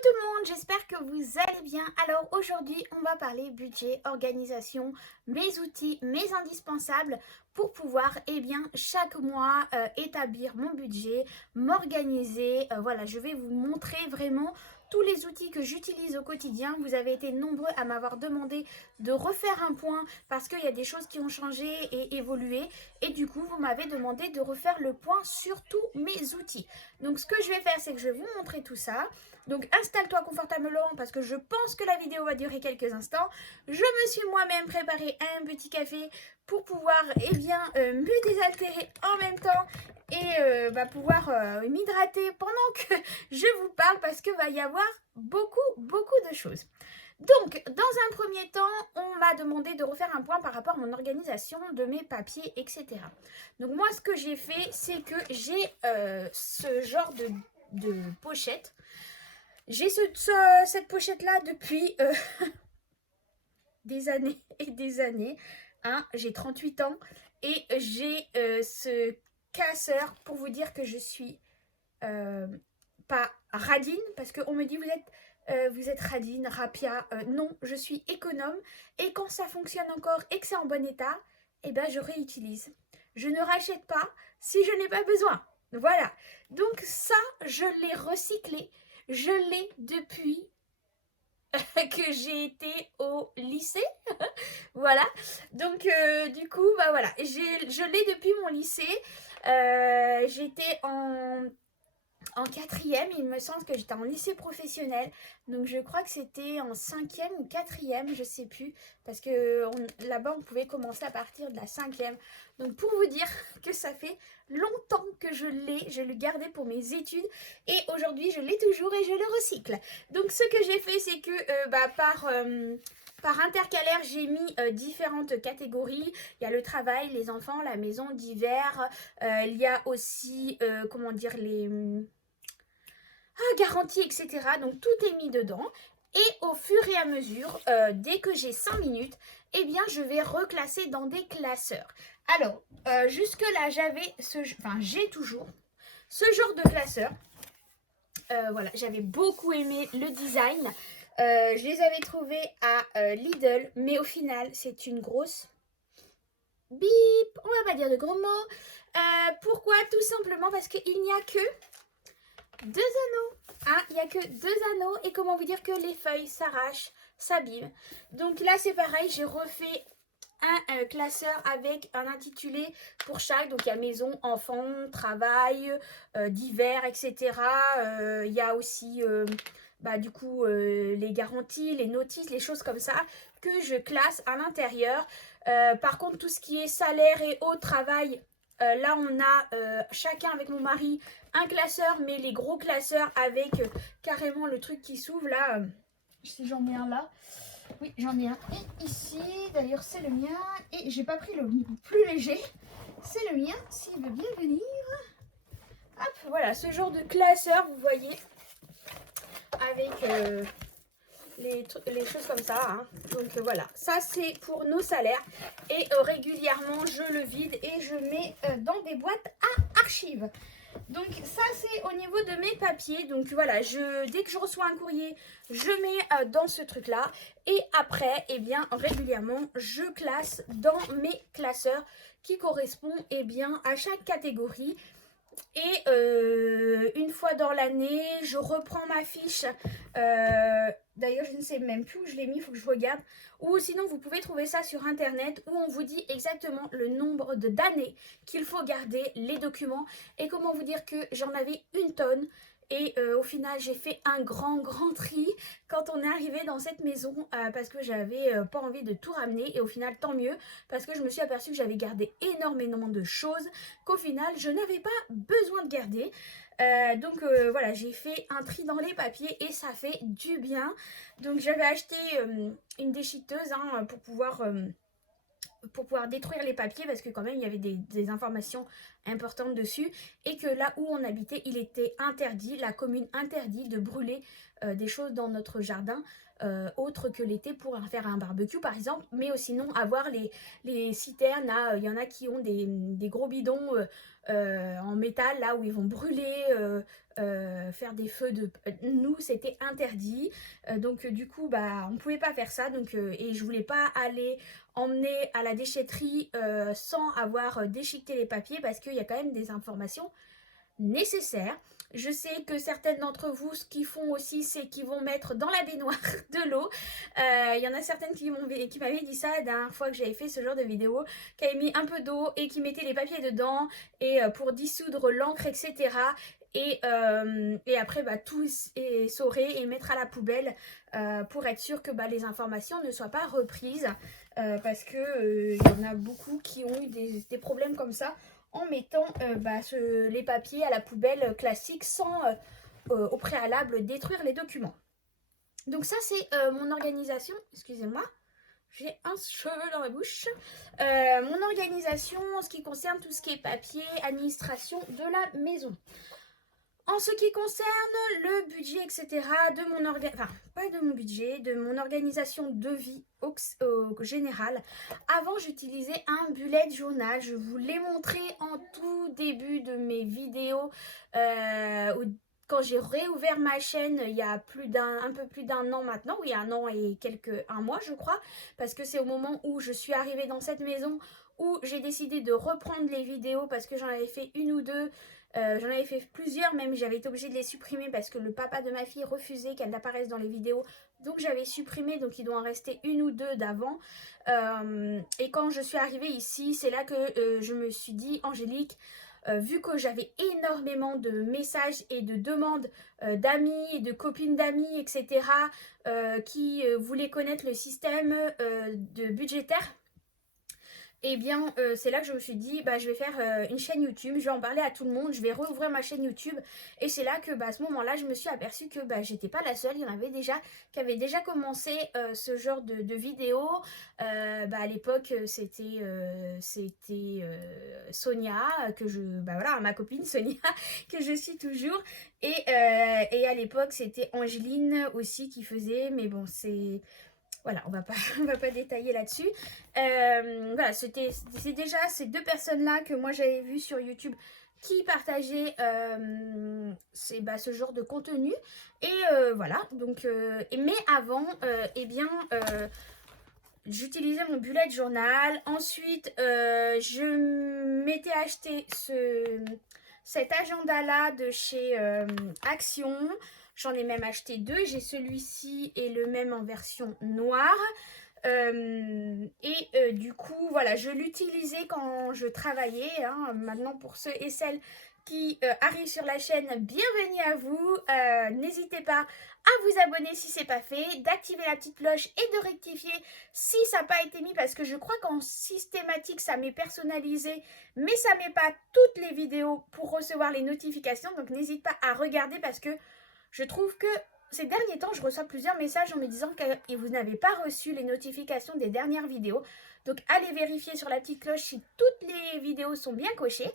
tout le monde, j'espère que vous allez bien. Alors aujourd'hui, on va parler budget, organisation, mes outils, mes indispensables pour pouvoir chaque mois établir mon budget, m'organiser. Voilà, je vais vous montrer vraiment tous les outils que j'utilise au quotidien. Vous avez été nombreux à m'avoir demandé de refaire un point parce qu'il y a des choses qui ont changé et évolué. Et du coup, vous m'avez demandé de refaire le point sur tous mes outils. Donc ce que je vais faire, c'est que je vais vous montrer tout ça. Donc installe-toi confortablement parce que je pense que la vidéo va durer quelques instants. Je me suis moi-même préparé un petit café pour pouvoir me désaltérer en même temps et pouvoir m'hydrater pendant que je vous parle parce qu'il va y avoir beaucoup de choses. Donc, dans un premier temps, on m'a demandé de refaire un point par rapport à mon organisation de mes papiers, etc. Donc moi, ce que j'ai fait, c'est que j'ai ce genre de pochette. J'ai cette pochette-là depuis des années et des années. Hein, j'ai 38 ans et j'ai ce casseur pour vous dire que je suis pas radine, parce qu'on me dit vous êtes radine, rapia. Non, je suis économe et quand ça fonctionne encore et que c'est en bon état, eh ben je réutilise. Je ne rachète pas si je n'ai pas besoin. Voilà. Donc ça, je l'ai recyclé. Je l'ai depuis que j'ai été au lycée. Voilà. Donc du coup, bah voilà. Je l'ai depuis mon lycée. J'étais en quatrième, il me semble que j'étais en lycée professionnel, donc je crois que c'était en cinquième ou quatrième, je sais plus, parce que là-bas on pouvait commencer à partir de la cinquième. Donc pour vous dire que ça fait longtemps que je le gardais pour mes études et aujourd'hui je l'ai toujours et je le recycle. Donc ce que j'ai fait, c'est que par intercalaire, j'ai mis différentes catégories. Il y a le travail, les enfants, la maison, divers. Il y a aussi, les garantie, etc. Donc tout est mis dedans. Et au fur et à mesure, dès que j'ai 5 minutes, eh bien je vais reclasser dans des classeurs. Alors, jusque là, j'ai toujours ce genre de classeur. Voilà, j'avais beaucoup aimé le design. Je les avais trouvés à Lidl, mais au final, c'est une grosse bip. On va pas dire de gros mots. Pourquoi? Tout simplement parce qu'il n'y a que 2 anneaux. Hein, il n'y a que 2 anneaux et comment vous dire que les feuilles s'arrachent, s'abîment. Donc là c'est pareil, j'ai refait un classeur avec un intitulé pour chaque. Donc il y a maison, enfant, travail, divers, etc. Il y a aussi les garanties, les notices, les choses comme ça que je classe à l'intérieur. Par contre tout ce qui est salaire et au travail, là on a chacun avec mon mari un classeur, mais les gros classeurs avec carrément le truc qui s'ouvre là. Si j'en ai un là. Oui, j'en ai un. Et ici, d'ailleurs, c'est le mien. Et j'ai pas pris le plus léger. C'est le mien, s'il veut bien venir. Hop, voilà, ce genre de classeur, vous voyez, avec les choses comme ça. Hein. Donc voilà, ça c'est pour nos salaires. Et régulièrement, je le vide et je mets dans des boîtes à archives. Donc ça c'est au niveau de mes papiers. Donc voilà, dès que je reçois un courrier, je mets dans ce truc là. Et après, eh bien régulièrement, je classe dans mes classeurs qui correspondent à chaque catégorie. Et une fois dans l'année, je reprends ma fiche. D'ailleurs, je ne sais même plus où je l'ai mis, il faut que je regarde. Ou sinon, vous pouvez trouver ça sur Internet où on vous dit exactement le nombre d'années qu'il faut garder les documents. Et comment vous dire que j'en avais une tonne. Et au final, j'ai fait un grand tri quand on est arrivé dans cette maison parce que j'avais pas envie de tout ramener. Et au final, tant mieux parce que je me suis aperçue que j'avais gardé énormément de choses qu'au final, je n'avais pas besoin de garder. Voilà, j'ai fait un tri dans les papiers et ça fait du bien. Donc j'avais acheté une déchiqueteuse pour pouvoir détruire les papiers parce que quand même il y avait des informations importantes dessus et que là où on habitait il était interdit, la commune interdit de brûler des choses dans notre jardin autre que l'été pour faire un barbecue par exemple, mais sinon avoir les citernes, il y en a qui ont des gros bidons en métal là où ils vont brûler, faire des feux de... Nous c'était interdit, donc du coup bah on pouvait pas faire ça, donc et je voulais pas aller emmener à la déchetterie sans avoir déchiqueté les papiers parce qu'il y a quand même des informations nécessaires. Je sais que certaines d'entre vous, ce qu'ils font aussi, c'est qu'ils vont mettre dans la baignoire de l'eau. Il y en a certaines qui m'avaient dit ça la dernière fois que j'avais fait ce genre de vidéo, qui avaient mis un peu d'eau et qui mettaient les papiers dedans et pour dissoudre l'encre, etc. Et après, bah, tout essorer et mettre à la poubelle pour être sûr que bah, les informations ne soient pas reprises. Parce que y en a beaucoup qui ont eu des problèmes comme ça en mettant les papiers à la poubelle classique sans au préalable détruire les documents. Donc ça c'est mon organisation, excusez-moi, j'ai un cheveu dans ma bouche. Mon organisation en ce qui concerne tout ce qui est papier, administration de la maison. En ce qui concerne le budget, etc., de mon pas de mon budget, de mon organisation de vie au général, avant j'utilisais un bullet journal. Je vous l'ai montré en tout début de mes vidéos, quand j'ai réouvert ma chaîne il y a un peu plus d'un an maintenant, oui, un an et un mois je crois, parce que c'est au moment où je suis arrivée dans cette maison où j'ai décidé de reprendre les vidéos parce que j'en avais fait une ou deux. J'en avais fait plusieurs, même j'avais été obligée de les supprimer parce que le papa de ma fille refusait qu'elles apparaissent dans les vidéos. Donc j'avais supprimé, donc il doit en rester une ou deux d'avant. Et quand je suis arrivée ici, c'est là que je me suis dit, Angélique, vu que j'avais énormément de messages et de demandes d'amis et de copines d'amis, etc., qui voulaient connaître le système de budgétaire, et bien c'est là que je me suis dit bah je vais faire une chaîne YouTube, je vais en parler à tout le monde, je vais rouvrir ma chaîne YouTube. Et c'est là que à ce moment là je me suis aperçue que j'étais pas la seule, il y en avait déjà qui avaient déjà commencé ce genre de vidéos. À l'époque c'était Sonia, que voilà, ma copine Sonia que je suis toujours, et à l'époque c'était Angeline aussi qui faisait, mais bon c'est... Voilà, on va pas détailler là-dessus. Voilà, c'est déjà ces deux personnes-là que moi j'avais vues sur YouTube qui partageaient ce genre de contenu. Et voilà, donc, mais avant, j'utilisais mon bullet journal. Ensuite, je m'étais acheté cet agenda-là de chez Action. J'en ai même acheté deux. J'ai celui-ci et le même en version noire. Du coup, voilà, je l'utilisais quand je travaillais. Hein. Maintenant, pour ceux et celles qui arrivent sur la chaîne, bienvenue à vous. N'hésitez pas à vous abonner si ce n'est pas fait, d'activer la petite cloche et de rectifier si ça n'a pas été mis, parce que je crois qu'en systématique, ça m'est personnalisé, mais ça ne met pas toutes les vidéos pour recevoir les notifications. Donc, n'hésite pas à regarder parce que je trouve que ces derniers temps, je reçois plusieurs messages en me disant que vous n'avez pas reçu les notifications des dernières vidéos. Donc, allez vérifier sur la petite cloche si toutes les vidéos sont bien cochées.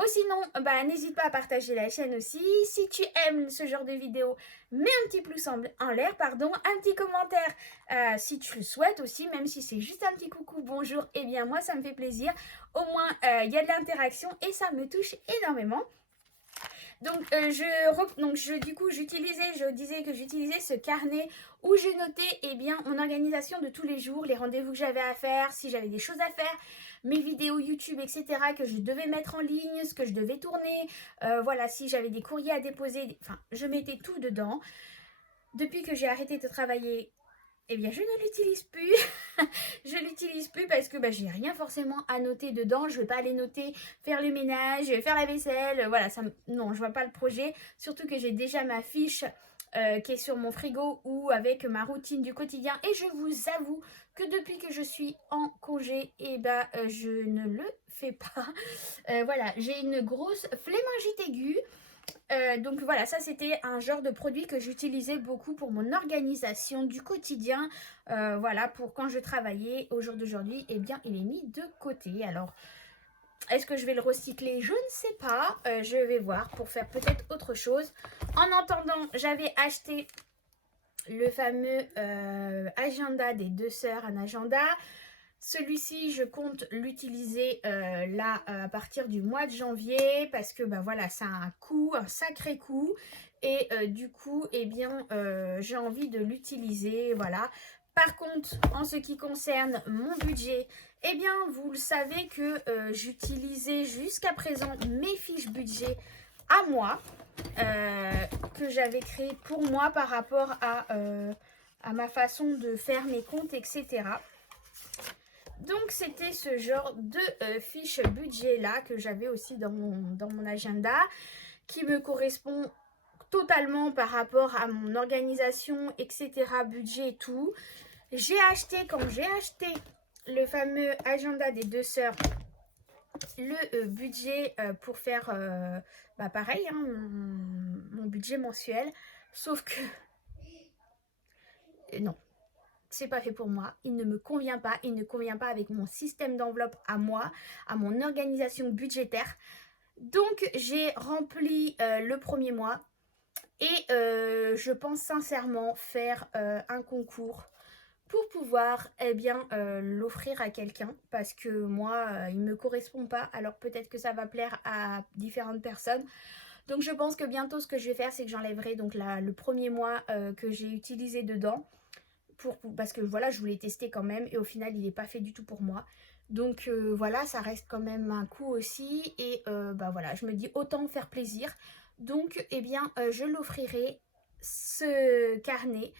Ou sinon, n'hésite pas à partager la chaîne aussi. Si tu aimes ce genre de vidéos, mets un petit pouce en l'air, un petit commentaire si tu le souhaites aussi, même si c'est juste un petit coucou, bonjour, et bien moi ça me fait plaisir. Au moins, il y a de l'interaction et ça me touche énormément. Donc, je disais que j'utilisais ce carnet où je notais mon organisation de tous les jours, les rendez-vous que j'avais à faire, si j'avais des choses à faire, mes vidéos YouTube, etc. que je devais mettre en ligne, ce que je devais tourner, voilà, si j'avais des courriers à déposer, enfin, je mettais tout dedans. Depuis que j'ai arrêté de travailler, je ne l'utilise plus. Je l'utilise plus parce que j'ai rien forcément à noter dedans. Je vais pas aller noter, faire le ménage, faire la vaisselle. Voilà, non, je vois pas le projet. Surtout que j'ai déjà ma fiche qui est sur mon frigo ou avec ma routine du quotidien. Et je vous avoue que depuis que je suis en congé, je ne le fais pas. Voilà, j'ai une grosse flémingite aiguë. Donc voilà, ça c'était un genre de produit que j'utilisais beaucoup pour mon organisation du quotidien. Voilà, pour quand je travaillais. Au jour d'aujourd'hui, il est mis de côté. Alors, est-ce que je vais le recycler? Je ne sais pas. Je vais voir pour faire peut-être autre chose. En attendant, j'avais acheté le fameux agenda des deux sœurs, un agenda. Celui-ci, je compte l'utiliser là à partir du mois de janvier parce que bah voilà, ça a un coût, un sacré coût. Et du coup, eh bien, j'ai envie de l'utiliser, voilà. Par contre, en ce qui concerne mon budget, eh bien, vous le savez que j'utilisais jusqu'à présent mes fiches budget à moi, que j'avais créées pour moi par rapport à ma façon de faire mes comptes, etc. Donc, c'était ce genre de fiche budget là que j'avais aussi dans mon agenda, qui me correspond totalement par rapport à mon organisation, etc., budget et tout. J'ai acheté, quand j'ai acheté le fameux agenda des deux sœurs, le budget pour faire bah pareil, hein, mon budget mensuel. Sauf que non, c'est pas fait pour moi, il ne me convient pas, il ne convient pas avec mon système d'enveloppe à moi, à mon organisation budgétaire. Donc j'ai rempli le premier mois et je pense sincèrement faire un concours pour pouvoir l'offrir à quelqu'un, parce que moi il ne me correspond pas, alors peut-être que ça va plaire à différentes personnes. Donc je pense que bientôt ce que je vais faire, c'est que j'enlèverai donc le premier mois que j'ai utilisé dedans, parce que voilà, je voulais tester quand même et au final il n'est pas fait du tout pour moi. Donc voilà, ça reste quand même un coût aussi et bah voilà, je me dis autant faire plaisir. Donc eh bien je l'offrirai, ce carnet,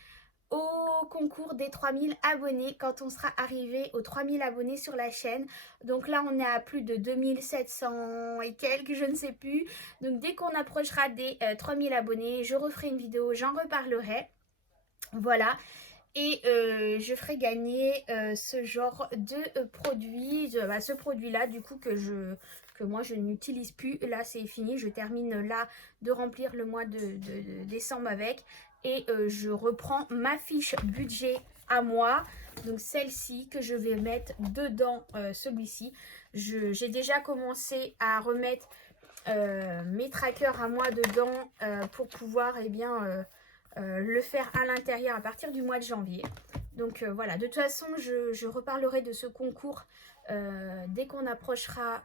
au concours des 3000 abonnés quand on sera arrivé aux 3000 abonnés sur la chaîne. Donc là on est à plus de 2700 et quelques, je ne sais plus. Donc dès qu'on approchera des 3000 abonnés, je referai une vidéo, j'en reparlerai. Voilà. Et je ferai gagner ce genre de produit, ce produit-là du coup que moi je n'utilise plus. Là c'est fini, je termine là de remplir le mois de décembre avec. Et je reprends ma fiche budget à moi. Donc celle-ci que je vais mettre dedans celui-ci. J'ai déjà commencé à remettre mes trackers à moi dedans pour pouvoir le faire à l'intérieur à partir du mois de janvier. Donc voilà, de toute façon je reparlerai de ce concours dès qu'on approchera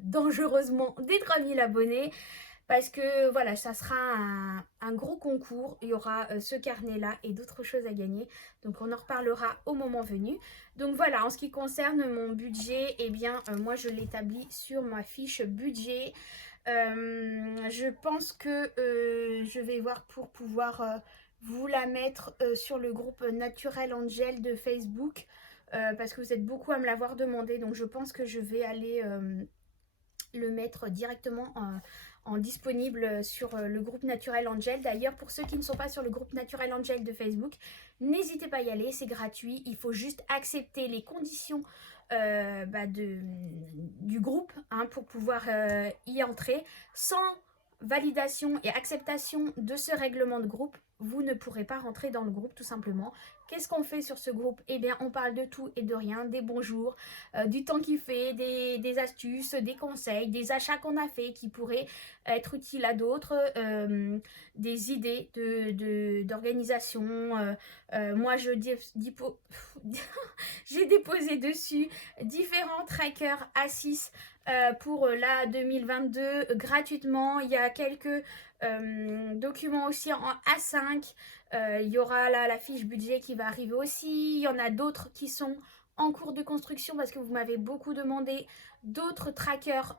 dangereusement des 3000 abonnés, parce que voilà, ça sera un gros concours. Il y aura ce carnet là et d'autres choses à gagner, donc on en reparlera au moment venu. Donc voilà, en ce qui concerne mon budget, eh bien moi je l'établis sur ma fiche budget. Je pense que je vais voir pour pouvoir vous la mettre sur le groupe Naturel Angel de Facebook, parce que vous êtes beaucoup à me l'avoir demandé. Donc je pense que je vais aller le mettre directement en disponible sur le groupe Naturel Angel. D'ailleurs, pour ceux qui ne sont pas sur le groupe Naturel Angel de Facebook, n'hésitez pas à y aller, c'est gratuit. Il faut juste accepter les conditions du groupe pour pouvoir y entrer. Sans validation et acceptation de ce règlement de groupe, vous ne pourrez pas rentrer dans le groupe tout simplement. Qu'est-ce qu'on fait sur ce groupe? Eh bien, on parle de tout et de rien, des bons jours, du temps qu'il fait, des astuces, des conseils, des achats qu'on a fait qui pourraient être utiles à d'autres, des idées d'organisation. Moi, j'ai déposé dessus différents trackers A6 pour la 2022 gratuitement. Il y a quelques documents aussi en A5. Il y aura là la fiche budget qui va arriver aussi. Il y en a d'autres qui sont en cours de construction parce que vous m'avez beaucoup demandé d'autres trackers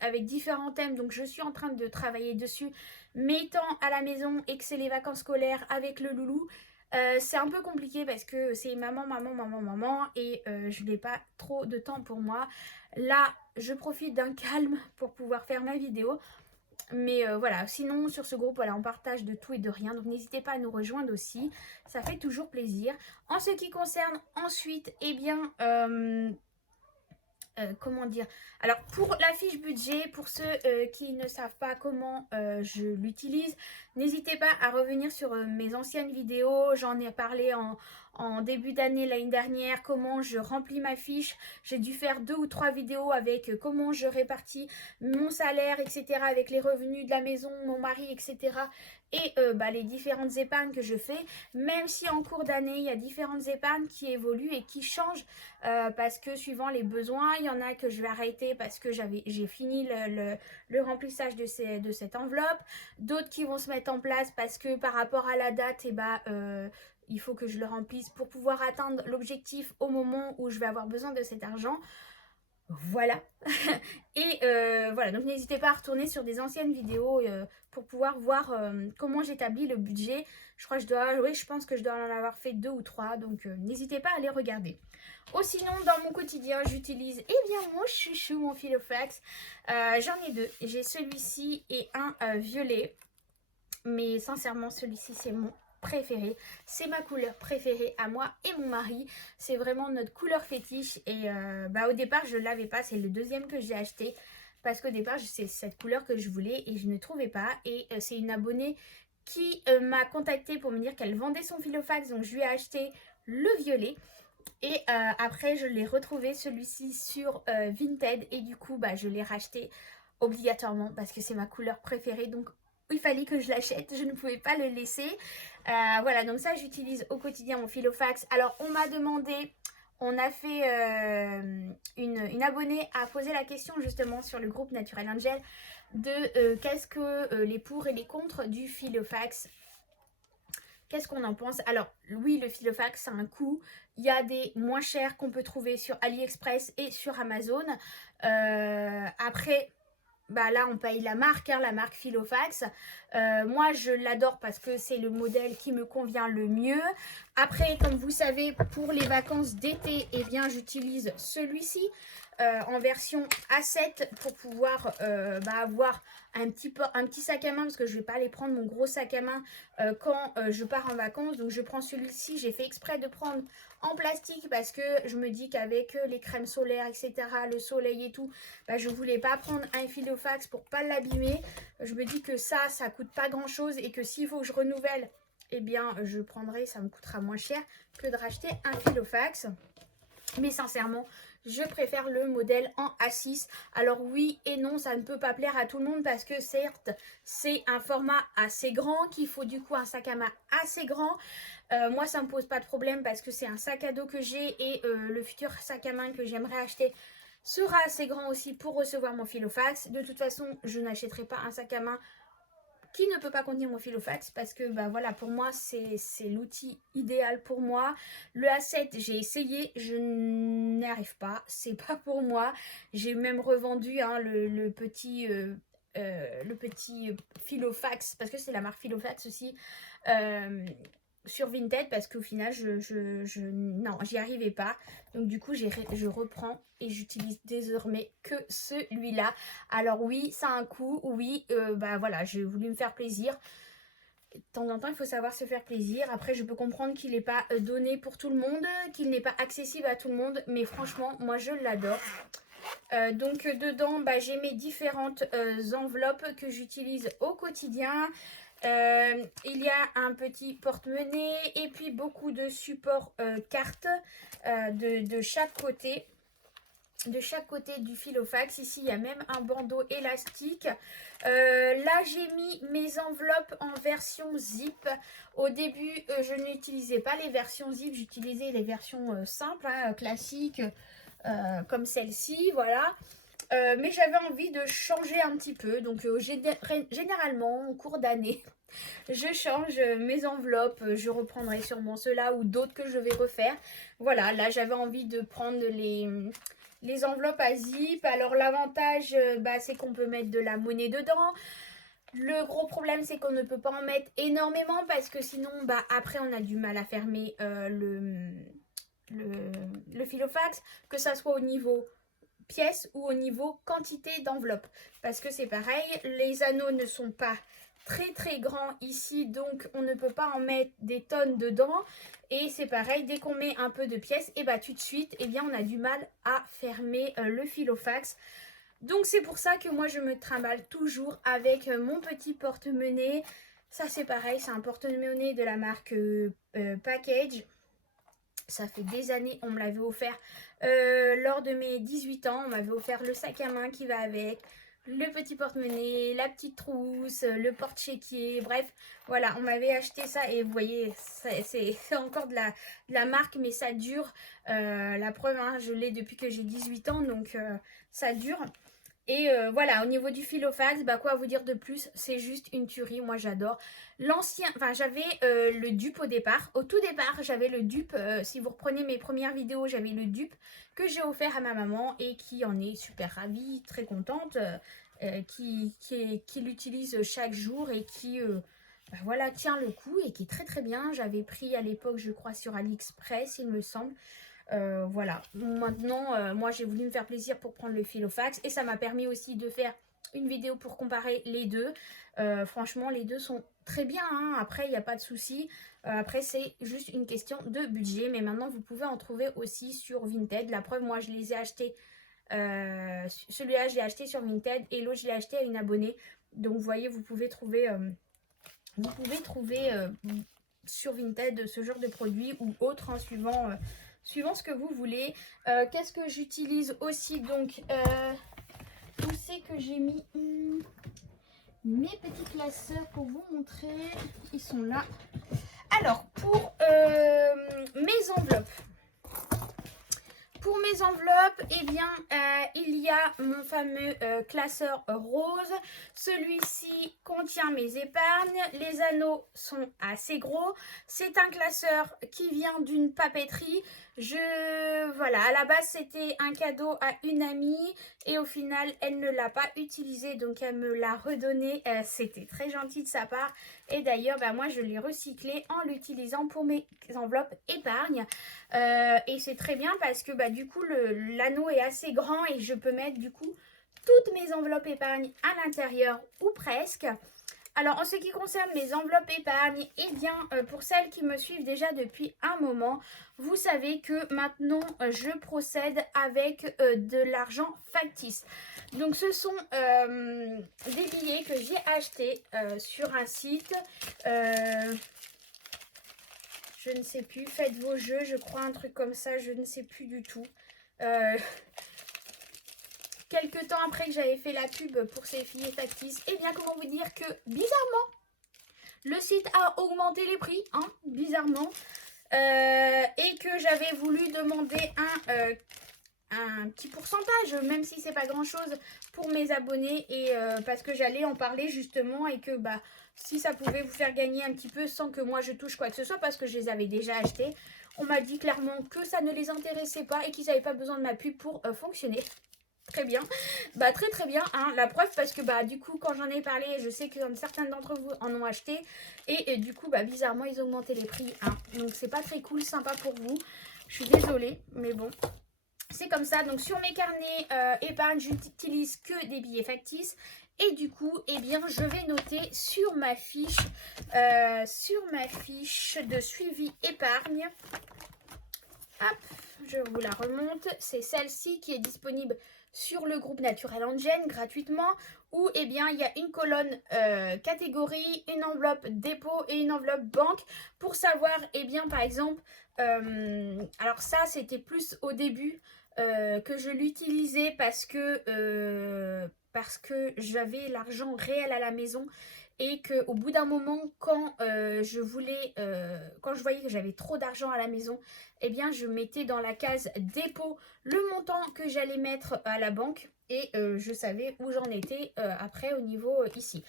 avec différents thèmes. Donc je suis en train de travailler dessus. Mais étant à la maison et que c'est les vacances scolaires avec le loulou, c'est un peu compliqué parce que c'est maman et je n'ai pas trop de temps pour moi. Là, je profite d'un calme pour pouvoir faire ma vidéo. Mais voilà, sinon sur ce groupe, voilà, on partage de tout et de rien. Donc n'hésitez pas à nous rejoindre aussi. Ça fait toujours plaisir. En ce qui concerne ensuite, eh bien... comment dire? Alors pour la fiche budget, pour ceux qui ne savent pas comment je l'utilise, N'hésitez pas à revenir sur mes anciennes vidéos, j'en ai parlé en début d'année l'année dernière, comment je remplis ma fiche. J'ai dû faire 2 ou 3 vidéos avec comment je répartis mon salaire, etc. avec les revenus de la maison, mon mari, etc. Et les différentes épargnes que je fais, même si en cours d'année, il y a différentes épargnes qui évoluent et qui changent parce que suivant les besoins, il y en a que je vais arrêter parce que j'ai fini le remplissage de cette enveloppe, d'autres qui vont se mettre en place parce que par rapport à la date, il faut que je le remplisse pour pouvoir atteindre l'objectif au moment où je vais avoir besoin de cet argent. Voilà. Et voilà, donc n'hésitez pas à retourner sur des anciennes vidéos pour pouvoir voir comment j'établis le budget. Je pense que je dois en avoir fait 2 ou 3, donc n'hésitez pas à les regarder. Oh, sinon, dans mon quotidien, j'utilise mon chouchou, mon Filofax. J'en ai 2. J'ai celui-ci et un violet. Mais sincèrement, celui-ci, c'est mon préféré. C'est ma couleur préférée à moi et mon mari. C'est vraiment notre couleur fétiche. Et au départ, je ne l'avais pas. C'est le deuxième que j'ai acheté. Parce qu'au départ, c'est cette couleur que je voulais et je ne trouvais pas. Et c'est une abonnée qui m'a contactée pour me dire qu'elle vendait son Filofax. Donc, je lui ai acheté le violet. Et après, je l'ai retrouvé celui-ci sur Vinted. Et du coup, je l'ai racheté obligatoirement parce que c'est ma couleur préférée. Donc, il fallait que je l'achète. Je ne pouvais pas le laisser. Voilà, donc ça, j'utilise au quotidien mon Filofax. Alors, on m'a demandé... On a fait une abonnée à poser la question justement sur le groupe Naturel Angel de qu'est-ce que les pour et les contre du Filofax. Qu'est-ce qu'on en pense? Alors oui, le Filofax, ça a un coût. Il y a des moins chers qu'on peut trouver sur AliExpress et sur Amazon. Après, là, on paye la marque Filofax. Moi, je l'adore parce que c'est le modèle qui me convient le mieux. Après, comme vous savez, pour les vacances d'été, j'utilise celui-ci en version A7 pour pouvoir avoir un petit sac à main parce que je ne vais pas aller prendre mon gros sac à main quand je pars en vacances. Donc, je prends celui-ci. J'ai fait exprès de prendre en plastique parce que je me dis qu'avec les crèmes solaires, etc., le soleil et tout, je voulais pas prendre un Filofax pour pas l'abîmer. Je me dis que ça coûte pas grand chose et que s'il faut que je renouvelle, je prendrai, ça me coûtera moins cher que de racheter un Filofax. Mais sincèrement, je préfère le modèle en A6. Alors oui et non, ça ne peut pas plaire à tout le monde parce que certes, c'est un format assez grand, qu'il faut du coup un sac à main assez grand. Moi, ça ne me pose pas de problème parce que c'est un sac à dos que j'ai et le futur sac à main que j'aimerais acheter sera assez grand aussi pour recevoir mon Filofax. De toute façon, je n'achèterai pas un sac à main qui ne peut pas contenir mon Filofax parce que voilà, pour moi c'est l'outil idéal pour moi. Le A7 j'ai essayé, je n'arrive pas, c'est pas pour moi. J'ai même revendu le petit Filofax parce que c'est la marque Filofax aussi sur Vinted parce qu'au final non, j'y arrivais pas. Donc du coup je reprends et j'utilise désormais que celui-là. Alors oui, ça a un coût, oui, voilà, j'ai voulu me faire plaisir. De temps en temps, il faut savoir se faire plaisir. Après, je peux comprendre qu'il n'est pas donné pour tout le monde, qu'il n'est pas accessible à tout le monde, mais franchement, moi je l'adore. Donc dedans, j'ai mes différentes enveloppes que j'utilise au quotidien. Il y a un petit porte-monnaie et puis beaucoup de supports cartes de chaque côté. De chaque côté du Filofax. Ici, il y a même un bandeau élastique. Là, j'ai mis mes enveloppes en version zip. Au début, je n'utilisais pas les versions zip. J'utilisais les versions simples, classiques, comme celle-ci. Voilà. Mais j'avais envie de changer un petit peu. Donc, généralement, en cours d'année, je change mes enveloppes. Je reprendrai sûrement ceux-là ou d'autres que je vais refaire. Voilà, là, j'avais envie de prendre les enveloppes à zip. Alors l'avantage c'est qu'on peut mettre de la monnaie dedans. Le gros problème c'est qu'on ne peut pas en mettre énormément parce que sinon après on a du mal à fermer le Filofax, que ça soit au niveau pièce ou au niveau quantité d'enveloppe, parce que c'est pareil, les anneaux ne sont pas très grands ici, donc on ne peut pas en mettre des tonnes dedans. Et c'est pareil, dès qu'on met un peu de pièces, et tout de suite, on a du mal à fermer le Filofax. Donc c'est pour ça que moi je me trimballe toujours avec mon petit porte-monnaie. Ça c'est pareil, c'est un porte-monnaie de la marque Package. Ça fait des années, on me l'avait offert lors de mes 18 ans. On m'avait offert le sac à main qui va avec, le petit porte-monnaie, la petite trousse, le porte-chéquier. Bref, voilà, on m'avait acheté ça et vous voyez, c'est encore de la marque, mais ça dure. La preuve, hein, je l'ai depuis que j'ai 18 ans, donc ça dure. Et voilà, au niveau du filofax, bah quoi vous dire de plus, c'est juste une tuerie, moi j'adore. L'ancien, enfin j'avais le dupe au départ. Au tout départ, j'avais le dupe, si vous reprenez mes premières vidéos, j'avais le dupe que j'ai offert à ma maman et qui en est super ravie, très contente, qui l'utilise chaque jour et qui bah voilà, tient le coup et qui est très très bien. J'avais pris à l'époque, je crois, sur AliExpress, il me semble. Voilà, maintenant moi j'ai voulu me faire plaisir pour prendre le filofax et ça m'a permis aussi de faire une vidéo pour comparer les deux. Franchement les deux sont très bien, hein. Après il n'y a pas de souci. Après c'est juste une question de budget, mais maintenant vous pouvez en trouver aussi sur Vinted. La preuve, moi je les ai achetés, celui-là je l'ai acheté sur Vinted et l'autre je l'ai acheté à une abonnée. Donc vous voyez, vous pouvez trouver sur Vinted ce genre de produit ou autre, hein, suivant ce que vous voulez. Qu'est-ce que j'utilise aussi? Donc, où c'est que j'ai mis mes petits classeurs pour vous montrer? Ils sont là. Alors, pour mes enveloppes. Pour mes enveloppes, eh bien, il y a mon fameux classeur rose. Celui-ci contient mes épargnes. Les anneaux sont assez gros. C'est un classeur qui vient d'une papeterie. Voilà, à la base, c'était un cadeau à une amie. Et au final, elle ne l'a pas utilisé. Donc, elle me l'a redonné. C'était très gentil de sa part. Et d'ailleurs, bah, moi, je l'ai recyclé en l'utilisant pour mes enveloppes épargnes. Et c'est très bien parce que bah, du coup l'anneau est assez grand et je peux mettre du coup toutes mes enveloppes épargne à l'intérieur ou presque. Alors en ce qui concerne mes enveloppes épargne, eh bien pour celles qui me suivent déjà depuis un moment, vous savez que maintenant je procède avec de l'argent factice. Donc ce sont des billets que j'ai achetés sur un site. Je ne sais plus, faites vos jeux, je crois, un truc comme ça, je ne sais plus du tout. Quelques temps après que j'avais fait la pub pour ces filles factices, et bien comment vous dire que bizarrement, le site a augmenté les prix, hein, bizarrement, et que j'avais voulu demander un petit pourcentage, même si c'est pas grand chose pour mes abonnés, et parce que j'allais en parler justement et que bah si ça pouvait vous faire gagner un petit peu sans que moi je touche quoi que ce soit parce que je les avais déjà achetés. On m'a dit clairement que ça ne les intéressait pas et qu'ils n'avaient pas besoin de ma pub pour fonctionner. Très bien, bah très très bien, hein. La preuve parce que bah du coup quand j'en ai parlé, je sais que certains d'entre vous en ont acheté et du coup bah bizarrement ils ont augmenté les prix, hein. Donc c'est pas très cool, sympa pour vous. Je suis désolée, mais bon. C'est comme ça, donc sur mes carnets épargne, j'utilise que des billets factices. Et du coup, eh bien, je vais noter sur ma fiche de suivi épargne. Hop, je vous la remonte. C'est celle-ci qui est disponible sur le groupe Naturel Engine gratuitement. Où, eh bien, il y a une colonne catégorie, une enveloppe dépôt et une enveloppe banque. Pour savoir, eh bien, par exemple, alors ça, c'était plus au début. Que je l'utilisais parce que j'avais l'argent réel à la maison et que au bout d'un moment quand je voyais que j'avais trop d'argent à la maison, eh bien je mettais dans la case dépôt le montant que j'allais mettre à la banque et je savais où j'en étais après au niveau ici.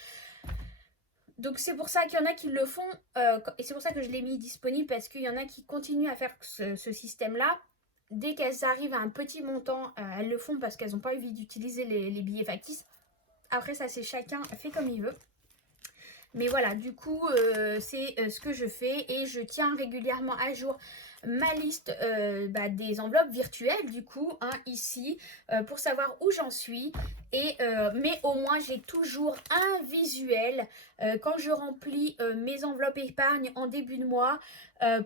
Donc c'est pour ça qu'il y en a qui le font et c'est pour ça que je l'ai mis disponible parce qu'il y en a qui continuent à faire ce système-là. Dès qu'elles arrivent à un petit montant, elles le font parce qu'elles n'ont pas envie d'utiliser les billets factices. Après ça c'est chacun fait comme il veut. Mais voilà, du coup c'est ce que je fais et je tiens régulièrement à jour ma liste des enveloppes virtuelles du coup, hein, ici, pour savoir où j'en suis. Mais au moins j'ai toujours un visuel quand je remplis mes enveloppes épargne en début de mois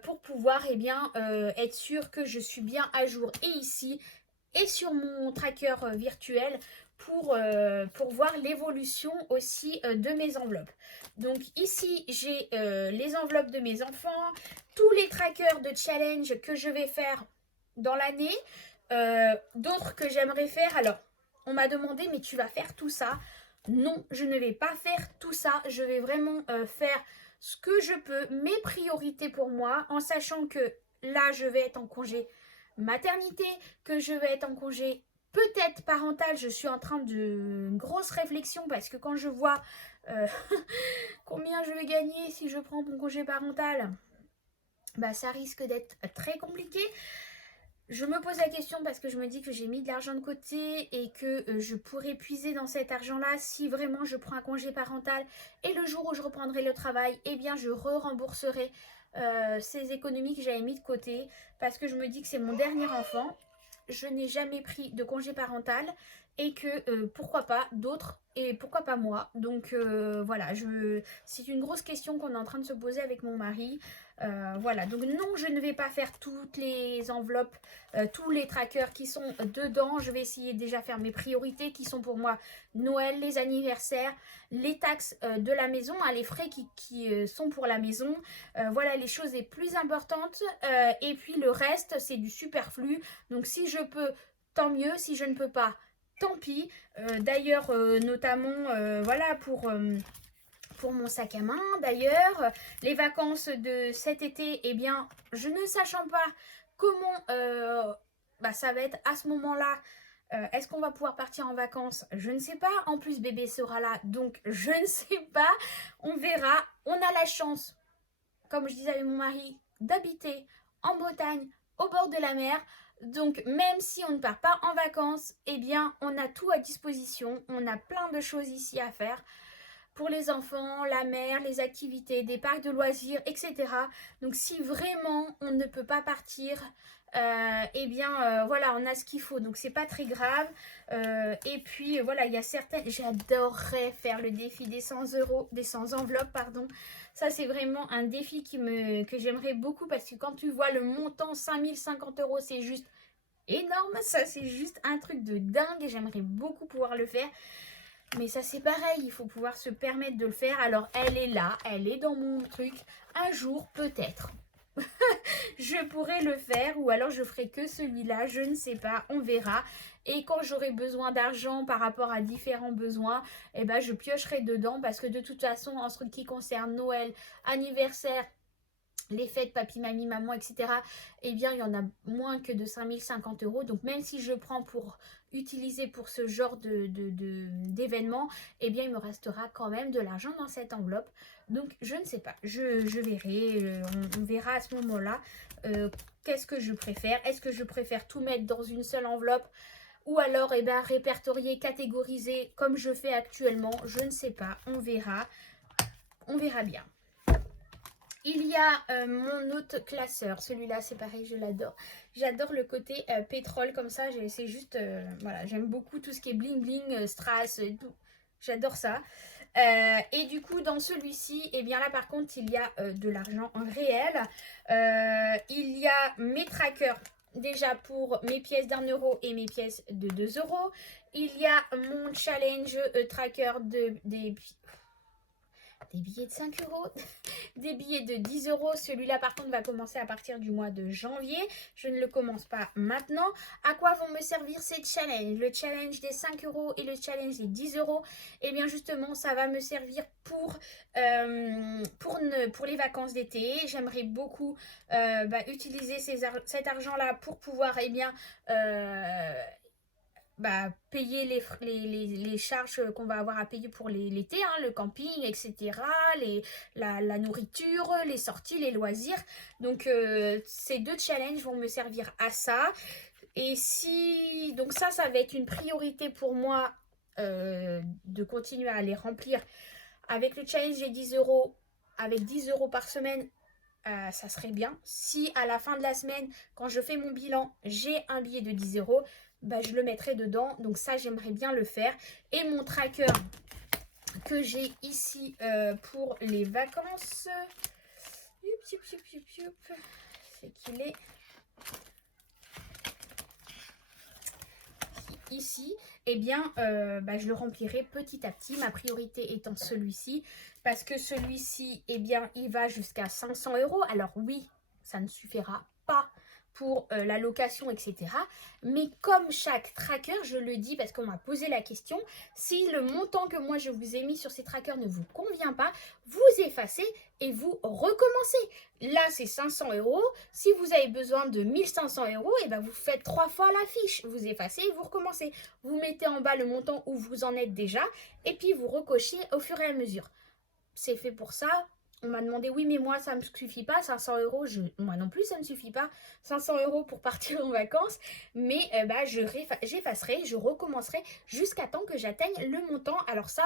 pour pouvoir être sûr que je suis bien à jour et ici et sur mon tracker virtuel pour voir l'évolution aussi de mes enveloppes. Donc ici, j'ai les enveloppes de mes enfants, tous les trackers de challenge que je vais faire dans l'année, d'autres que j'aimerais faire. Alors, on m'a demandé, mais tu vas faire tout ça? Non, je ne vais pas faire tout ça. Je vais vraiment faire ce que je peux, mes priorités pour moi, en sachant que là, je vais être en congé maternité, que je vais être en congé peut-être parental. Je suis en train de grosse réflexion parce que quand je vois combien je vais gagner si je prends mon congé parental, bah ça risque d'être très compliqué. Je me pose la question parce que je me dis que j'ai mis de l'argent de côté et que je pourrais puiser dans cet argent-là si vraiment je prends un congé parental et le jour où je reprendrai le travail, eh bien je rembourserai ces économies que j'avais mis de côté parce que je me dis que c'est mon dernier enfant. Je n'ai jamais pris de congé parental et que pourquoi pas d'autres et pourquoi pas moi. Donc voilà, c'est une grosse question qu'on est en train de se poser avec mon mari. Voilà, donc non, je ne vais pas faire toutes les enveloppes, tous les trackers qui sont dedans. Je vais essayer déjà faire mes priorités qui sont pour moi Noël, les anniversaires, les taxes de la maison, hein, les frais qui sont pour la maison. Voilà les choses les plus importantes. Et puis le reste, c'est du superflu. Donc si je peux, tant mieux. Si je ne peux pas, tant pis. D'ailleurs, notamment, voilà, pour mon sac à main. D'ailleurs, les vacances de cet été, eh bien, je ne sachant pas comment ça va être à ce moment-là, est-ce qu'on va pouvoir partir en vacances? Je ne sais pas. En plus, bébé sera là, donc je ne sais pas. On verra. On a la chance, comme je disais avec mon mari, d'habiter en Bretagne, au bord de la mer. Donc même si on ne part pas en vacances, eh bien on a tout à disposition. On a plein de choses ici à faire pour les enfants, la mer, les activités, des parcs de loisirs, etc. Donc si vraiment on ne peut pas partir, eh bien voilà, on a ce qu'il faut. Donc c'est pas très grave. Et puis voilà, il y a certaines... J'adorerais faire le défi des 100 euros, des 100 enveloppes, pardon. Ça c'est vraiment un défi que j'aimerais beaucoup parce que quand tu vois le montant 5050 euros, c'est juste énorme. Ça c'est juste un truc de dingue et j'aimerais beaucoup pouvoir le faire. Mais ça c'est pareil, il faut pouvoir se permettre de le faire. Alors elle est là, elle est dans mon truc. Un jour peut-être je pourrais le faire ou alors je ferai que celui-là, je ne sais pas, on verra. Et quand j'aurai besoin d'argent par rapport à différents besoins, eh ben je piocherai dedans parce que de toute façon en ce qui concerne Noël, anniversaire, les fêtes, papy, mamie, maman, etc. Eh bien, il y en a moins que de 5050 euros. Donc, même si je prends pour utiliser pour ce genre d'événement, eh bien, il me restera quand même de l'argent dans cette enveloppe. Donc, je ne sais pas. Je verrai. On verra à ce moment-là qu'est-ce que je préfère. Est-ce que je préfère tout mettre dans une seule enveloppe ou alors, eh ben, répertorier, catégoriser comme je fais actuellement? Je ne sais pas. On verra. On verra bien. Il y a mon autre classeur, celui-là c'est pareil, je l'adore. J'adore le côté pétrole comme ça, c'est juste, voilà, j'aime beaucoup tout ce qui est bling bling, strass, tout. J'adore ça. Et du coup dans celui-ci, et bien là par contre il y a de l'argent en réel. Il y a mes trackers déjà pour mes pièces d'1 euro et mes pièces de 2 euros. Il y a mon challenge tracker des billets de 5 euros, des billets de 10 euros. Celui-là, par contre, va commencer à partir du mois de janvier. Je ne le commence pas maintenant. À quoi vont me servir ces challenges? Le challenge des 5 euros et le challenge des 10 euros. Eh bien, justement, ça va me servir pour les vacances d'été. J'aimerais beaucoup utiliser cet argent-là pour pouvoir, eh bien... payer les charges qu'on va avoir à payer pour l'été, hein, le camping, etc., la nourriture, les sorties, les loisirs. Donc, ces deux challenges vont me servir à ça. Et si... Donc ça va être une priorité pour moi de continuer à les remplir. Avec le challenge des 10 euros, avec 10 euros par semaine, ça serait bien. Si à la fin de la semaine, quand je fais mon bilan, j'ai un billet de 10 euros, je le mettrai dedans. Donc ça, j'aimerais bien le faire. Et mon tracker que j'ai ici pour les vacances, c'est qu'il est ici, eh bien, je le remplirai petit à petit. Ma priorité étant celui-ci, parce que celui-ci, eh bien, il va jusqu'à 500 €. Alors oui, ça ne suffira pas pour la location, etc. Mais comme chaque tracker, je le dis parce qu'on m'a posé la question, si le montant que moi je vous ai mis sur ces trackers ne vous convient pas, vous effacez et vous recommencez. Là, c'est 500 €. Si vous avez besoin de 1500 €, et ben vous faites 3 fois la fiche. Vous effacez et vous recommencez. Vous mettez en bas le montant où vous en êtes déjà et puis vous recochez au fur et à mesure. C'est fait pour ça. On m'a demandé, oui, mais moi, ça ne me suffit pas, 500 €. Moi non plus, ça ne suffit pas, 500 € pour partir en vacances. Mais j'effacerai, je recommencerai jusqu'à temps que j'atteigne le montant. Alors ça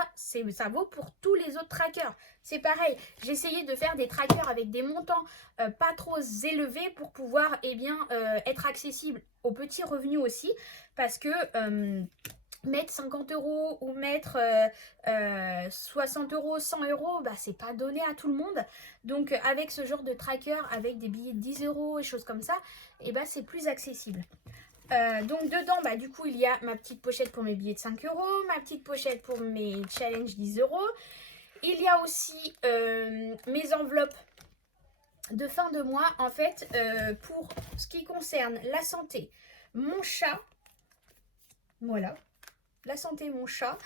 vaut pour tous les autres trackers. C'est pareil, j'ai essayé de faire des trackers avec des montants pas trop élevés pour pouvoir être accessible aux petits revenus aussi. Parce que mettre 50 € ou mettre 60 €, 100 €, c'est pas donné à tout le monde. Donc avec ce genre de tracker, avec des billets de 10 € et choses comme ça, c'est plus accessible. Donc dedans, du coup, il y a ma petite pochette pour mes billets de 5 €, ma petite pochette pour mes challenges 10 €. Il y a aussi mes enveloppes de fin de mois, en fait, pour ce qui concerne la santé, mon chat, voilà, la santé, mon chat,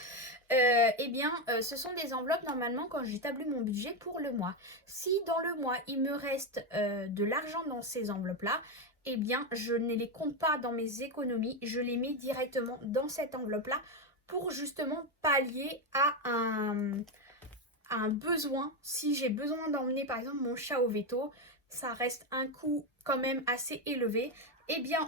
ce sont des enveloppes normalement quand j'établis mon budget pour le mois. Si dans le mois, il me reste de l'argent dans ces enveloppes-là, je ne les compte pas dans mes économies, je les mets directement dans cette enveloppe-là pour justement pallier à un besoin. Si j'ai besoin d'emmener par exemple mon chat au veto, ça reste un coût quand même assez élevé.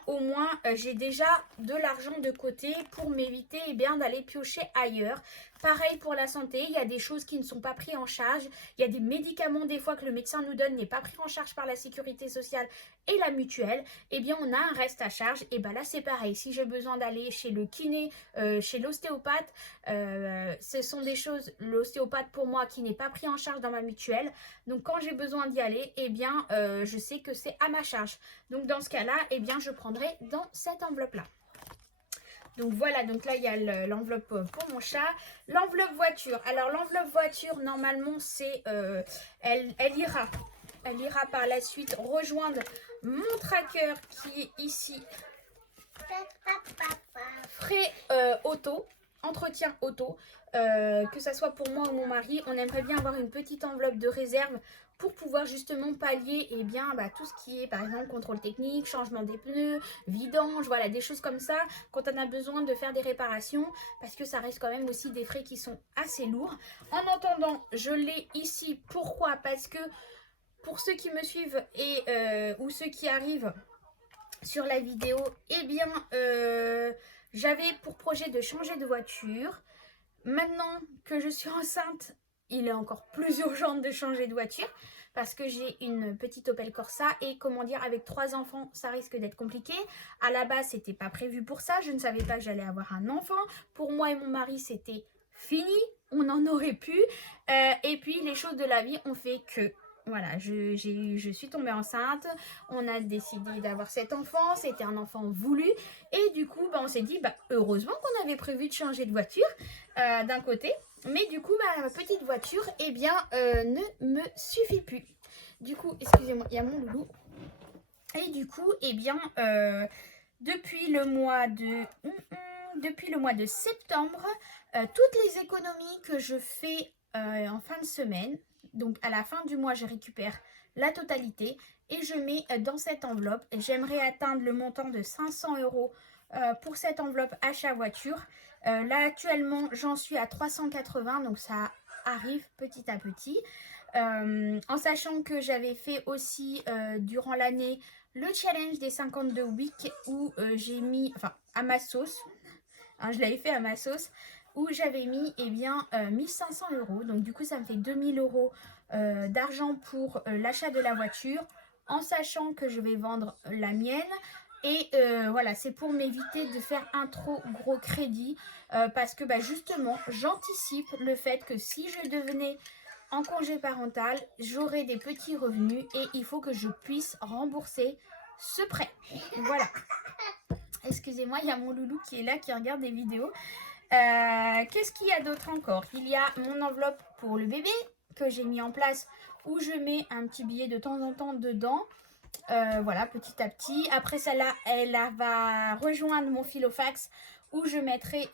Au moins j'ai déjà de l'argent de côté pour m'éviter d'aller piocher ailleurs. Pareil pour la santé, il y a des choses qui ne sont pas prises en charge. Il y a des médicaments des fois que le médecin nous donne n'est pas pris en charge par la sécurité sociale et la mutuelle. On a un reste à charge. Et là c'est pareil, si j'ai besoin d'aller chez le kiné, chez l'ostéopathe, ce sont des choses, l'ostéopathe pour moi qui n'est pas pris en charge dans ma mutuelle. Donc quand j'ai besoin d'y aller, je sais que c'est à ma charge. Donc dans ce cas-là, je prendrai dans cette enveloppe-là. Donc voilà, donc là il y a l'enveloppe pour mon chat. L'enveloppe voiture. Alors l'enveloppe voiture, normalement, c'est elle ira par la suite rejoindre mon tracker qui est ici. Frais auto, entretien auto. Que ça soit pour moi ou mon mari, on aimerait bien avoir une petite enveloppe de réserve pour pouvoir justement pallier tout ce qui est par exemple contrôle technique, changement des pneus, vidange, voilà, des choses comme ça quand on a besoin de faire des réparations, parce que ça reste quand même aussi des frais qui sont assez lourds. En attendant, je l'ai ici. Pourquoi? Parce que pour ceux qui me suivent et ou ceux qui arrivent sur la vidéo, j'avais pour projet de changer de voiture. Maintenant que je suis enceinte, il est encore plus urgent de changer de voiture parce que j'ai une petite Opel Corsa et avec 3 enfants, ça risque d'être compliqué. À la base, c'était pas prévu pour ça. Je ne savais pas que j'allais avoir un enfant. Pour moi et mon mari, c'était fini. On en aurait pu. Et puis, les choses de la vie ont fait que voilà, je suis tombée enceinte, on a décidé d'avoir cet enfant, c'était un enfant voulu, et du coup, on s'est dit, heureusement qu'on avait prévu de changer de voiture, d'un côté, mais du coup, ma petite voiture, ne me suffit plus. Du coup, excusez-moi, il y a mon loulou, et du coup, depuis le mois de septembre, toutes les économies que je fais en fin de semaine, donc à la fin du mois, je récupère la totalité et je mets dans cette enveloppe. J'aimerais atteindre le montant de 500 € pour cette enveloppe achat voiture. Là actuellement, j'en suis à 380, donc ça arrive petit à petit. En sachant que j'avais fait aussi durant l'année le challenge des 52 weeks où j'ai mis, à ma sauce, je l'avais fait à ma sauce, où j'avais mis 1500 €. Donc du coup ça me fait 2000 € d'argent pour l'achat de la voiture, en sachant que je vais vendre la mienne. Et voilà, c'est pour m'éviter de faire un trop gros crédit parce que justement j'anticipe le fait que si je devenais en congé parental, j'aurai des petits revenus et il faut que je puisse rembourser ce prêt. Voilà. Excusez-moi, il y a mon loulou qui est là, qui regarde des vidéos. Qu'est-ce qu'il y a d'autre encore? Il y a mon enveloppe pour le bébé que j'ai mis en place où je mets un petit billet de temps en temps dedans. Voilà, petit à petit. Après celle-là, elle va rejoindre mon filofax où je mettrai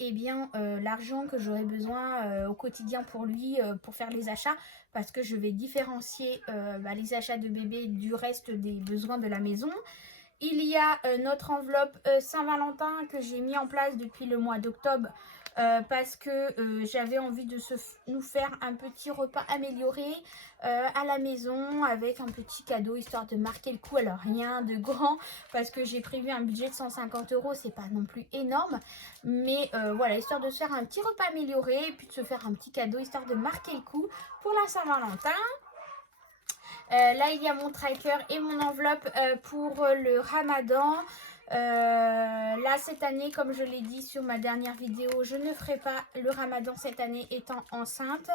l'argent que j'aurai besoin au quotidien pour lui, pour faire les achats. Parce que je vais différencier les achats de bébé du reste des besoins de la maison. Il y a notre enveloppe Saint-Valentin que j'ai mis en place depuis le mois d'octobre parce que j'avais envie de nous faire un petit repas amélioré à la maison avec un petit cadeau histoire de marquer le coup. Alors rien de grand parce que j'ai prévu un budget de 150 €, c'est pas non plus énorme, mais voilà, histoire de se faire un petit repas amélioré et puis de se faire un petit cadeau histoire de marquer le coup pour la Saint-Valentin. Là, il y a mon tracker et mon enveloppe pour le Ramadan. Là, cette année, comme je l'ai dit sur ma dernière vidéo, je ne ferai pas le Ramadan cette année étant enceinte.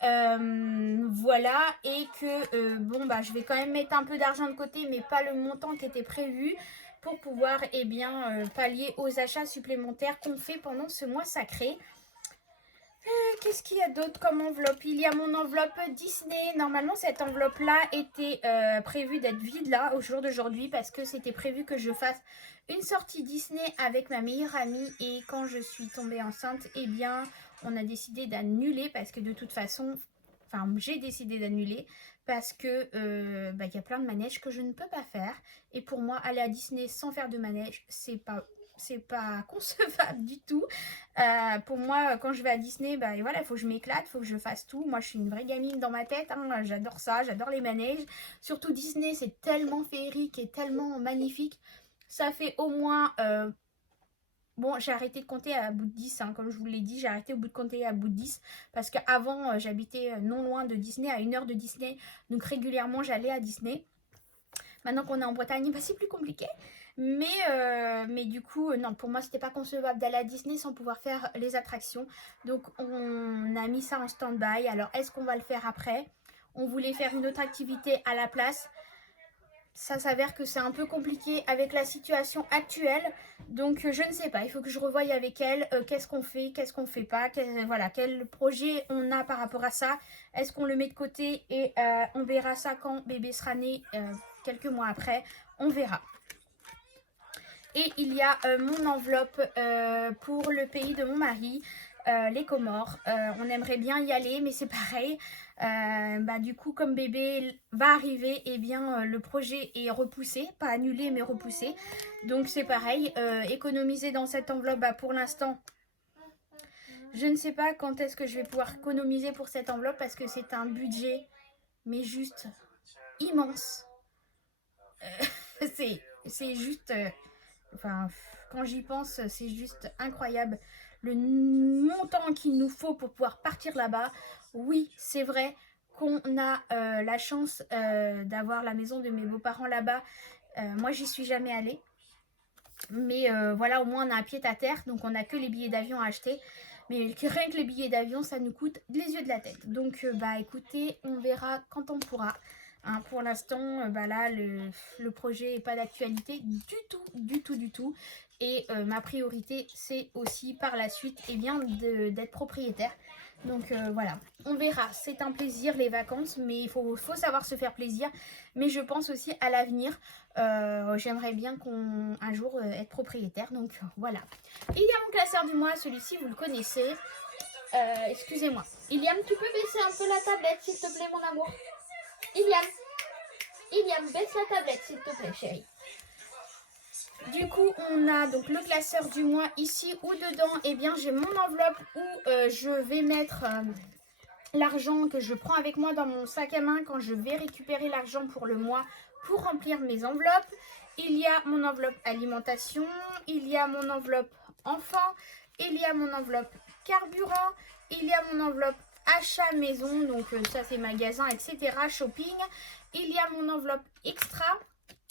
Voilà, et que je vais quand même mettre un peu d'argent de côté, mais pas le montant qui était prévu pour pouvoir pallier aux achats supplémentaires qu'on fait pendant ce mois sacré. Qu'est-ce qu'il y a d'autre comme enveloppe? Il y a mon enveloppe Disney. Normalement, cette enveloppe-là était prévue d'être vide là, au jour d'aujourd'hui, parce que c'était prévu que je fasse une sortie Disney avec ma meilleure amie. Et quand je suis tombée enceinte, on a décidé d'annuler parce que de toute façon, j'ai décidé d'annuler parce que il y a plein de manèges que je ne peux pas faire. Et pour moi, aller à Disney sans faire de manège, c'est pas concevable du tout. Pour moi, quand je vais à Disney, il faut que je m'éclate, il faut que je fasse tout. Moi, je suis une vraie gamine dans ma tête, hein. J'adore ça, j'adore les manèges. Surtout Disney, c'est tellement féerique et tellement magnifique. Ça fait au moins... j'ai arrêté de compter à bout de 10, hein, comme je vous l'ai dit, j'ai arrêté au bout de compter à bout de 10. Parce qu'avant, j'habitais non loin de Disney, à 1 heure de Disney. Donc régulièrement, j'allais à Disney. Maintenant qu'on est en Bretagne, c'est plus compliqué. Mais du coup, non, pour moi, c'était pas concevable d'aller à Disney sans pouvoir faire les attractions. Donc, on a mis ça en stand-by. Alors, est-ce qu'on va le faire après? On voulait faire une autre activité à la place. Ça s'avère que c'est un peu compliqué avec la situation actuelle. Donc, je ne sais pas. Il faut que je revoie avec elle. Qu'est-ce qu'on fait? Qu'est-ce qu'on fait pas? Quel projet on a par rapport à ça? Est-ce qu'on le met de côté et on verra ça quand bébé sera né quelques mois après? On verra. Et il y a mon enveloppe pour le pays de mon mari, les Comores. On aimerait bien y aller, mais c'est pareil. Du coup, comme bébé va arriver, le projet est repoussé. Pas annulé, mais repoussé. Donc c'est pareil. Économiser dans cette enveloppe, pour l'instant, je ne sais pas quand est-ce que je vais pouvoir économiser pour cette enveloppe parce que c'est un budget, mais juste immense. C'est juste... quand j'y pense, c'est juste incroyable. Le montant qu'il nous faut pour pouvoir partir là-bas. Oui, c'est vrai qu'on a la chance d'avoir la maison de mes beaux-parents là-bas. Moi, j'y suis jamais allée. Mais voilà, au moins, on a un pied-à-terre. Donc, on n'a que les billets d'avion à acheter. Mais rien que les billets d'avion, ça nous coûte les yeux de la tête. Donc, écoutez, on verra quand on pourra. Hein, pour l'instant, là, le projet n'est pas d'actualité du tout. Et ma priorité, c'est aussi par la suite d'être propriétaire. Donc voilà, on verra. C'est un plaisir les vacances, mais il faut savoir se faire plaisir. Mais je pense aussi à l'avenir. J'aimerais bien un jour être propriétaire. Donc voilà. Il y a mon classeur du mois, celui-ci vous le connaissez. Excusez-moi. Iliam, tu peux baisser un peu la tablette s'il te plaît mon amour? Iliam, baisse la tablette s'il te plaît chérie. Du coup, on a donc le classeur du mois ici où dedans, j'ai mon enveloppe où je vais mettre l'argent que je prends avec moi dans mon sac à main quand je vais récupérer l'argent pour le mois pour remplir mes enveloppes. Il y a mon enveloppe alimentation, il y a mon enveloppe enfant, il y a mon enveloppe carburant, il y a mon enveloppe achat maison, donc ça c'est magasin, etc., shopping. Il y a mon enveloppe extra.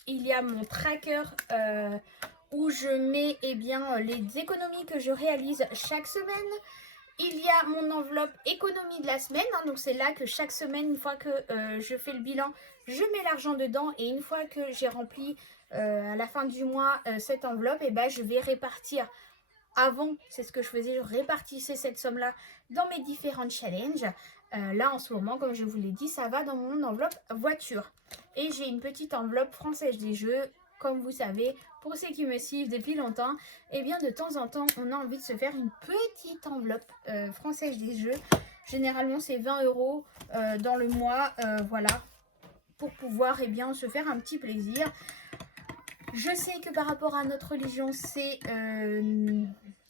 Il y a mon tracker où je mets les économies que je réalise chaque semaine. il y a mon enveloppe économie de la semaine, hein, donc c'est là que chaque semaine, une fois que je fais le bilan, je mets l'argent dedans et une fois que j'ai rempli à la fin du mois cette enveloppe, et ben, je vais répartir. Avant, c'est ce que je faisais, je répartissais cette somme-là dans mes différents challenges. Là, en ce moment, comme je vous l'ai dit, ça va dans mon enveloppe voiture. Et j'ai une petite enveloppe Française des Jeux. Comme vous savez, pour ceux qui me suivent depuis longtemps, eh bien, de temps en temps, on a envie de se faire une petite enveloppe Française des Jeux. Généralement, c'est 20 € dans le mois, voilà, pour pouvoir, eh bien, se faire un petit plaisir. Je sais que par rapport à notre religion, c'est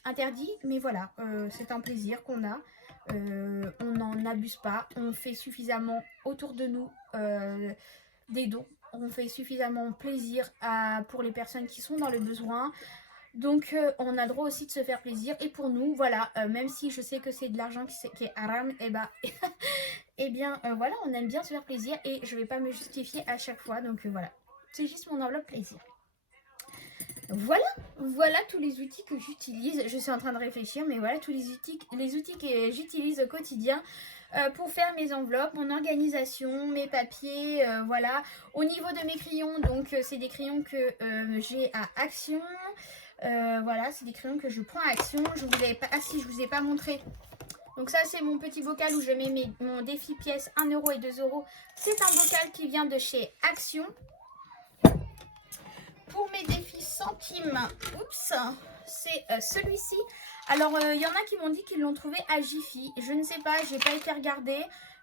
interdit, mais voilà, c'est un plaisir qu'on a. On n'en abuse pas, on fait suffisamment autour de nous des dons, on fait suffisamment plaisir pour les personnes qui sont dans le besoin. Donc on a le droit aussi de se faire plaisir. Et pour nous, voilà, même si je sais que c'est de l'argent qui est haram, et bah, et bien voilà, on aime bien se faire plaisir et je vais pas me justifier à chaque fois. Donc voilà, c'est juste mon enveloppe plaisir. Voilà tous les outils que j'utilise. Je suis en train de réfléchir, mais voilà tous les outils que j'utilise au quotidien pour faire mes enveloppes, mon organisation, mes papiers, voilà. Au niveau de mes crayons, donc c'est des crayons que j'ai à Action. Voilà, c'est des crayons que je prends à Action. Je vous ai pas montré. Donc ça, c'est mon petit bocal où je mets mon défi pièce 1 € et 2 €. C'est un bocal qui vient de chez Action. Pour mes défis centimes, c'est celui-ci. Alors, il y en a qui m'ont dit qu'ils l'ont trouvé à Jiffy. Je ne sais pas, j'ai pas été regarder.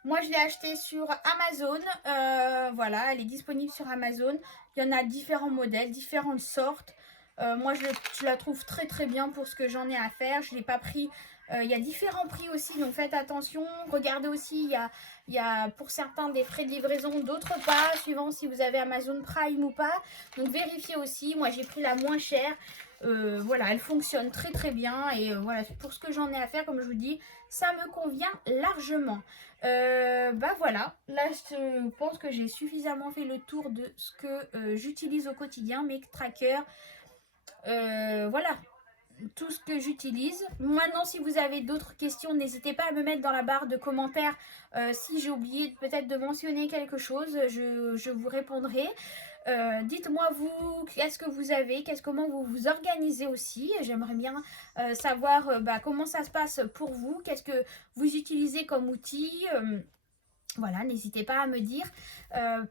Moi, je l'ai acheté sur Amazon. Voilà, elle est disponible sur Amazon. Il y en a différents modèles, différentes sortes. Moi, je la trouve très très bien pour ce que j'en ai à faire. Je ne l'ai pas pris. Il y a différents prix aussi, donc faites attention. Regardez aussi, il y a pour certains des frais de livraison, d'autres pas, suivant si vous avez Amazon Prime ou pas. Donc vérifiez aussi. Moi, j'ai pris la moins chère. Voilà, elle fonctionne très très bien. Et voilà, pour ce que j'en ai à faire, comme je vous dis, ça me convient largement. Bah voilà, là je pense que j'ai suffisamment fait le tour de ce que j'utilise au quotidien, mes trackers. Voilà, tout ce que j'utilise. Maintenant, si vous avez d'autres questions, n'hésitez pas à me mettre dans la barre de commentaires. Si j'ai oublié peut-être de mentionner quelque chose, je vous répondrai. Dites-moi vous, qu'est-ce que vous avez, comment vous vous organisez aussi. J'aimerais bien savoir comment ça se passe pour vous, qu'est-ce que vous utilisez comme outil. Voilà, n'hésitez pas à me dire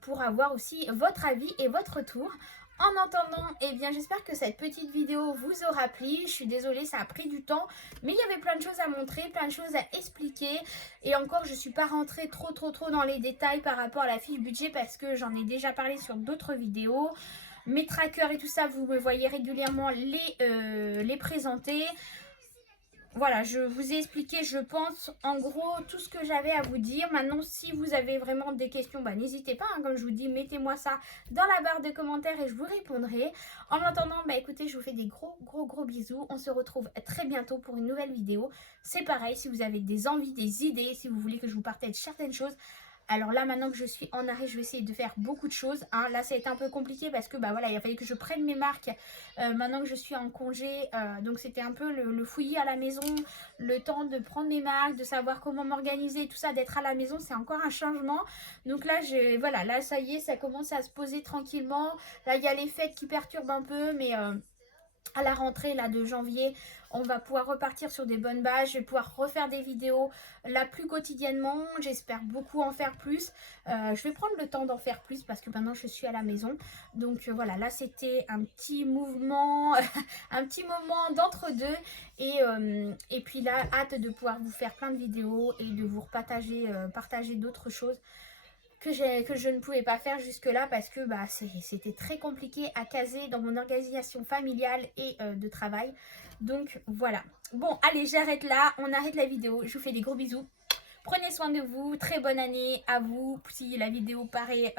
pour avoir aussi votre avis et votre retour. En attendant, eh bien, j'espère que cette petite vidéo vous aura plu. Je suis désolée, ça a pris du temps, mais il y avait plein de choses à montrer, plein de choses à expliquer. Et encore, je ne suis pas rentrée trop dans les détails par rapport à la fiche budget parce que j'en ai déjà parlé sur d'autres vidéos. Mes trackers et tout ça, vous me voyez régulièrement les présenter. Voilà, je vous ai expliqué, je pense, en gros, tout ce que j'avais à vous dire. Maintenant, si vous avez vraiment des questions, n'hésitez pas. Comme je vous dis, mettez-moi ça dans la barre de commentaires et je vous répondrai. En attendant, écoutez, je vous fais des gros bisous. On se retrouve très bientôt pour une nouvelle vidéo. C'est pareil, si vous avez des envies, des idées, si vous voulez que je vous partage certaines choses. Alors là, maintenant que je suis en arrêt, je vais essayer de faire beaucoup de choses. Là, ça a été un peu compliqué parce que voilà, il a fallu que je prenne mes marques. Maintenant que je suis en congé, donc c'était un peu le fouillis à la maison, le temps de prendre mes marques, de savoir comment m'organiser, tout ça, d'être à la maison, c'est encore un changement. Donc là, voilà, là, ça y est, ça commence à se poser tranquillement. Là, il y a les fêtes qui perturbent un peu, mais à la rentrée là de janvier, on va pouvoir repartir sur des bonnes bases. Je vais pouvoir refaire des vidéos là plus quotidiennement. J'espère beaucoup en faire plus. Je vais prendre le temps d'en faire plus parce que maintenant je suis à la maison. Donc voilà, là c'était un petit mouvement, un petit moment d'entre-deux. Et puis là, hâte de pouvoir vous faire plein de vidéos et de vous partager d'autres choses que je ne pouvais pas faire jusque là parce que c'était très compliqué à caser dans mon organisation familiale et de travail. Donc voilà. Bon, allez, j'arrête là, on arrête la vidéo. Je vous fais des gros bisous. Prenez soin de vous, très bonne année à vous si la vidéo paraît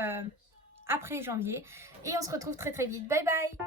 après janvier. Et on se retrouve très vite. Bye bye.